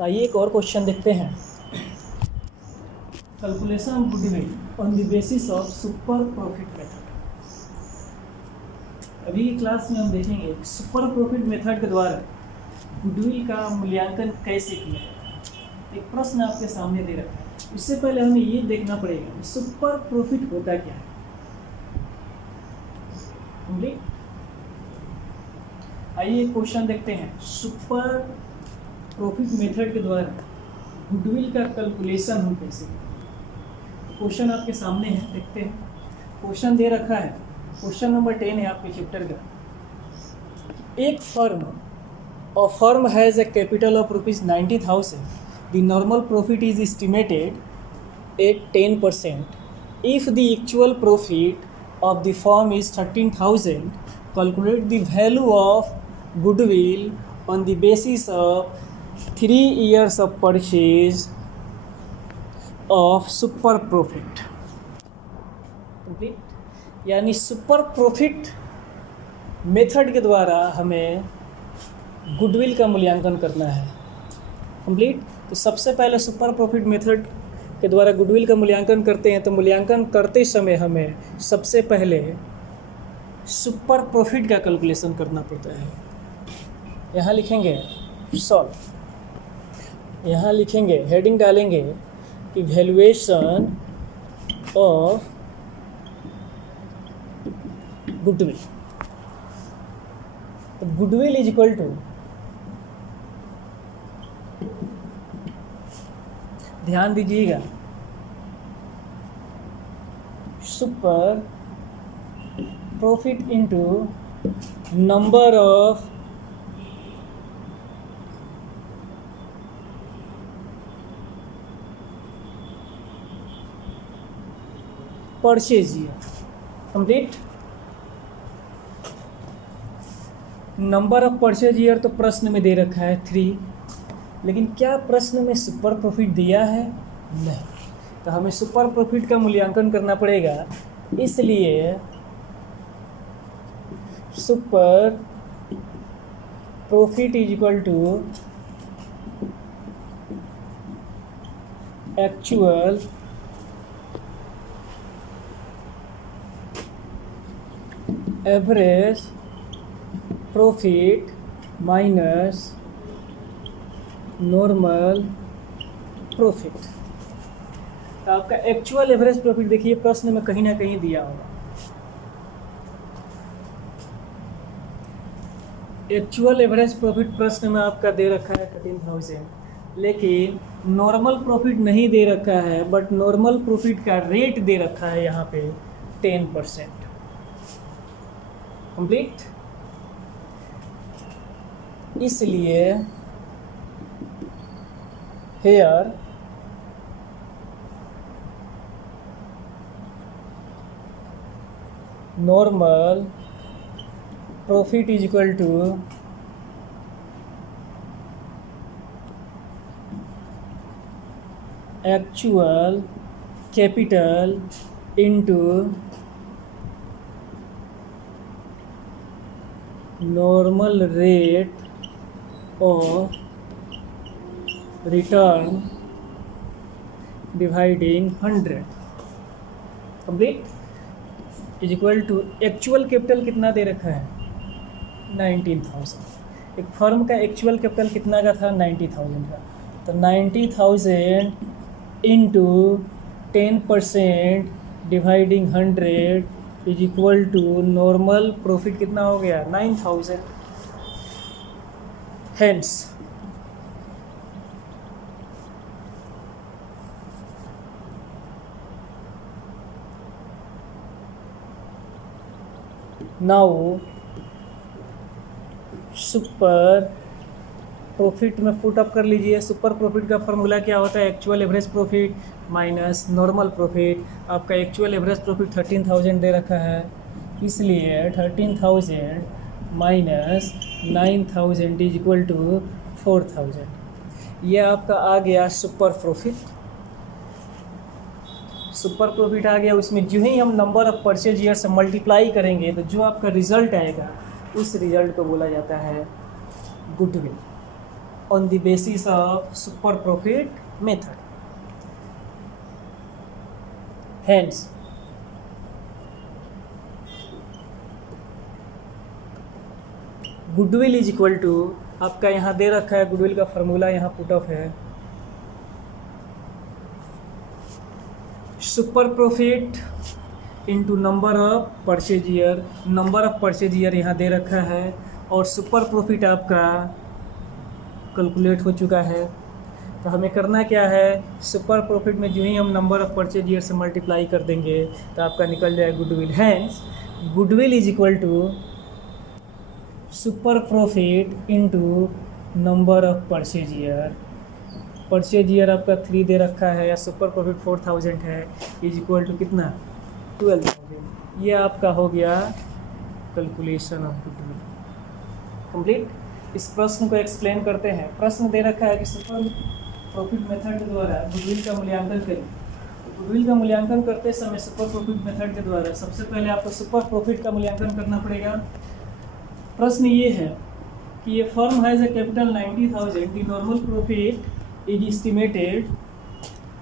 तो आइए एक और क्वेश्चन देखते हैं। Calculation of goodwill on the basis of super profit method. अभी की क्लास में हम देखेंगे सुपर प्रॉफिट मेथड के द्वारा गुडविल का मूल्यांकन कैसे किया जाए। एक प्रश्न आपके सामने दे रखा है। इससे पहले हमें ये देखना पड़ेगा कि सुपर प्रॉफिट होता क्या है। आइए क्वेश्चन देखते हैं। सुपर प्रॉफिट मेथड के द्वारा गुडविल का कैलकुलेशन हम कैसे करें। क्वेश्चन आपके सामने है, देखते हैं। क्वेश्चन दे रखा है, क्वेश्चन नंबर 10 है आपके चैप्टर का। एक firm has a capital of ₹90,000. The normal profit is estimated at 10%. If the actual profit of the firm is 13,000. Calculate the value of goodwill on the basis of 3 years of purchase of super profit. Complete? यानी super profit method के द्वारा हमें goodwill का मूल्यांकन करना है। Complete. तो सबसे पहले सुपर प्रॉफिट मेथड के द्वारा गुडविल का मूल्यांकन करते हैं। तो मूल्यांकन करते समय हमें सबसे पहले सुपर प्रॉफिट का कैलकुलेशन करना पड़ता है। यहाँ लिखेंगे सॉल्व, यहाँ लिखेंगे, हेडिंग डालेंगे कि वैल्यूएशन ऑफ गुडविल। तो गुडविल इज इक्वल टू, ध्यान दीजिएगा, super profit into number of purchase year. Complete. Number of purchase year तो प्रश्न में दे रखा है 3, लेकिन क्या प्रश्न में सुपर प्रॉफिट दिया है? नहीं। तो हमें सुपर प्रॉफिट का मूल्यांकन करना पड़ेगा। इसलिए super profit is equal to actual average profit minus normal profit. तो आपका एक्चुअल एवरेज प्रॉफिट देखिए प्रश्न में कहीं ना कहीं दिया होगा। एक्चुअल एवरेज प्रॉफिट प्रश्न में आपका दे रखा है 13,000, लेकिन नॉर्मल प्रॉफिट नहीं दे रखा है, बट नॉर्मल प्रॉफिट का रेट दे रखा है यहाँ पे 10%। कंप्लीट। इसलिए here normal profit is equal to actual capital into normal rate of return dividing 100। Complete. Is equal to actual capital कितना दे रखा है? 19,000। एक फर्म का एक्चुअल कैपिटल कितना का था? 90,000 का। तो 90,000 into 10% dividing 100 is equal to normal profit कितना हो गया? 9,000। हेंस नाउ सुपर प्रॉफिट में पुट अप कर लीजिए। सुपर प्रॉफिट का फॉर्मूला क्या होता है? Actual average profit minus normal profit. आपका एक्चुअल एवरेज प्रॉफिट 13,000 दे रखा है, इसलिए 13,000 माइनस 9,000 इज इक्वल टू 4,000। ये आपका आ गया सुपर प्रॉफिट। सुपर प्रॉफिट आ गया। उसमें जो ही हम नंबर ऑफ परचेज ईयर से मल्टीप्लाई करेंगे तो जो आपका रिजल्ट आएगा उस रिजल्ट को बोला जाता है goodwill. on the basis of super profit method. Hence, goodwill is equal to, आपका यहाँ दे रखा है गुडविल का फॉर्मूला, यहाँ पुट ऑफ है super profit into number of purchase year. Number of purchase year यहाँ दे रखा है और सुपर प्रॉफिट आपका कैलकुलेट हो चुका है। तो हमें करना क्या है, सुपर प्रॉफिट में जो ही हम नंबर ऑफ परचेज ईयर से मल्टीप्लाई कर देंगे तो आपका निकल जाए goodwill. Hence goodwill is equal to super profit into number of purchase year. Purchase year आपका 3 दे रखा है या सुपर प्रॉफिट 4000 है, इज इक्वल टू कितना 12,000। ये आपका हो गया कैलकुलेशन ऑफ गुडविल कंप्लीट। इस प्रश्न को एक्सप्लेन करते हैं। प्रश्न दे रखा है कि सुपर प्रॉफिट मेथड के द्वारा गुडविल का मूल्यांकन करें। गुडविल का मूल्यांकन करते समय सुपर प्रॉफिट मेथड के द्वारा सबसे पहले आपको सुपर प्रॉफिट का मूल्यांकन करना पड़ेगा। प्रश्न ये है कि ये firm has a capital 90,000, the normal profit is estimated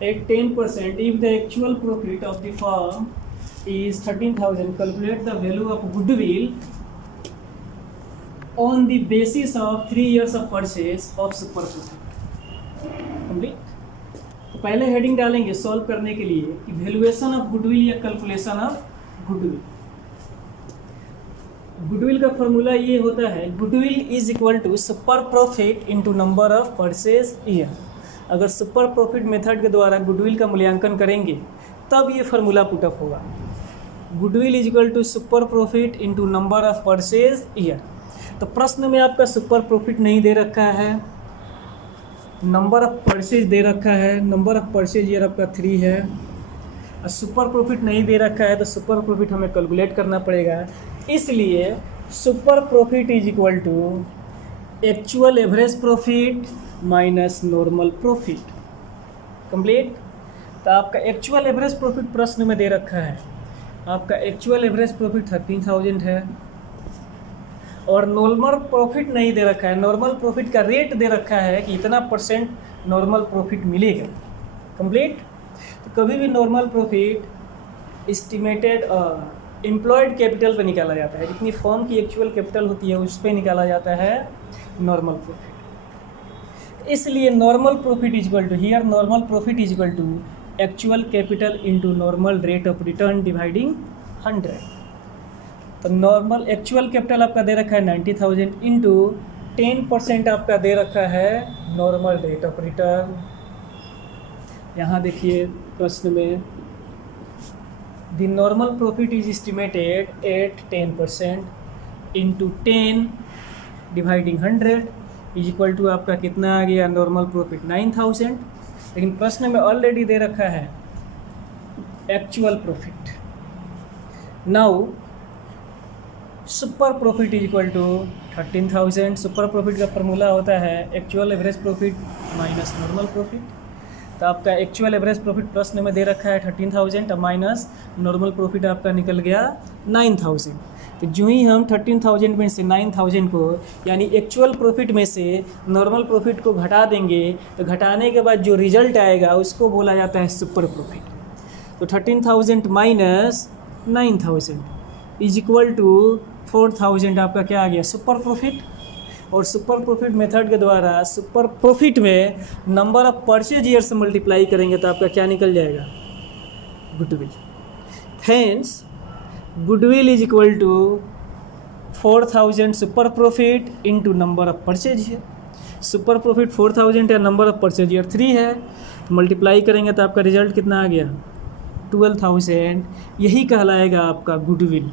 at 10% if the actual profit of the firm is 13,000. Calculate the value of goodwill on the basis of 3 years of purchase of super profit. Complete. तो पहले heading डालेंगे solve करने के लिए कि valuation of goodwill या calculation of goodwill. Goodwill का formula ये होता है, goodwill is equal to super profit into number of purchase year. अगर सुपर प्रॉफिट मेथड के द्वारा गुडविल का मूल्यांकन करेंगे तब ये फार्मूला पुटअप होगा। Goodwill is equal to super profit into number of purchase year. तो प्रश्न में आपका सुपर प्रॉफिट नहीं दे रखा है, नंबर ऑफ परचेज दे रखा है, नंबर ऑफ परचेज ईयर आपका 3 है, और सुपर प्रॉफिट नहीं दे रखा है तो सुपर प्रॉफिट हमें कैलकुलेट करना पड़ेगा। इसलिए super profit is equal to actual average profit minus normal profit complete. तो आपका एक्चुअल एवरेज प्रॉफिट प्रश्न में दे रखा है, आपका एक्चुअल एवरेज प्रॉफिट 13,000 है और नॉर्मल प्रॉफिट नहीं दे रखा है। नॉर्मल प्रॉफिट का रेट दे रखा है कि इतना परसेंट नॉर्मल प्रॉफिट मिलेगा कंप्लीट। तो कभी भी normal profit estimated employed capital पे निकाला जाता है, जितनी फर्म की एक्चुअल कैपिटल होती है उस पर निकाला जाता है नॉर्मल प्रॉफिट। इसलिए normal profit is equal to, here normal profit is equal to actual capital into normal rate of return dividing 100। तो नॉर्मल एक्चुअल कैपिटल आपका दे रखा है 90,000 इंटू 10% आपका दे रखा है नॉर्मल रेट ऑफ रिटर्न। यहाँ देखिए प्रश्न में the normal profit is estimated at 10% into 10 dividing 100 is equal to आपका कितना आ गया, नॉर्मल प्रॉफिट 9,000। लेकिन प्रश्न में ऑलरेडी दे रखा है actual profit. Now super profit is equal to 13,000। Super profit का फॉर्मूला होता है actual average profit minus normal profit. तो आपका एक्चुअल एवरेज प्रॉफिट प्रश्न में दे रखा है 13,000 माइनस नॉर्मल प्रॉफिट आपका निकल गया 9,000। तो जो ही हम 13,000 में से 9,000 को यानी एक्चुअल प्रॉफिट में से नॉर्मल प्रॉफिट को घटा देंगे तो घटाने के बाद जो रिजल्ट आएगा उसको बोला जाता है सुपर प्रॉफिट। तो 13,000 माइनस 9,000 इज इक्वल टू 4,000 आपका क्या आ गया, सुपर प्रॉफिट। और सुपर प्रॉफिट मेथड के द्वारा सुपर प्रॉफिट में नंबर ऑफ परचेज ईयर से मल्टीप्लाई करेंगे तो आपका क्या निकल जाएगा, goodwill. Hence goodwill is equal to 4,000 super profit into number of purchase year. Super profit 4,000 है, नंबर ऑफ परचेज ईयर 3 है, तो मल्टीप्लाई करेंगे तो आपका रिजल्ट कितना आ गया, 12,000। यही कहलाएगा आपका गुडविल।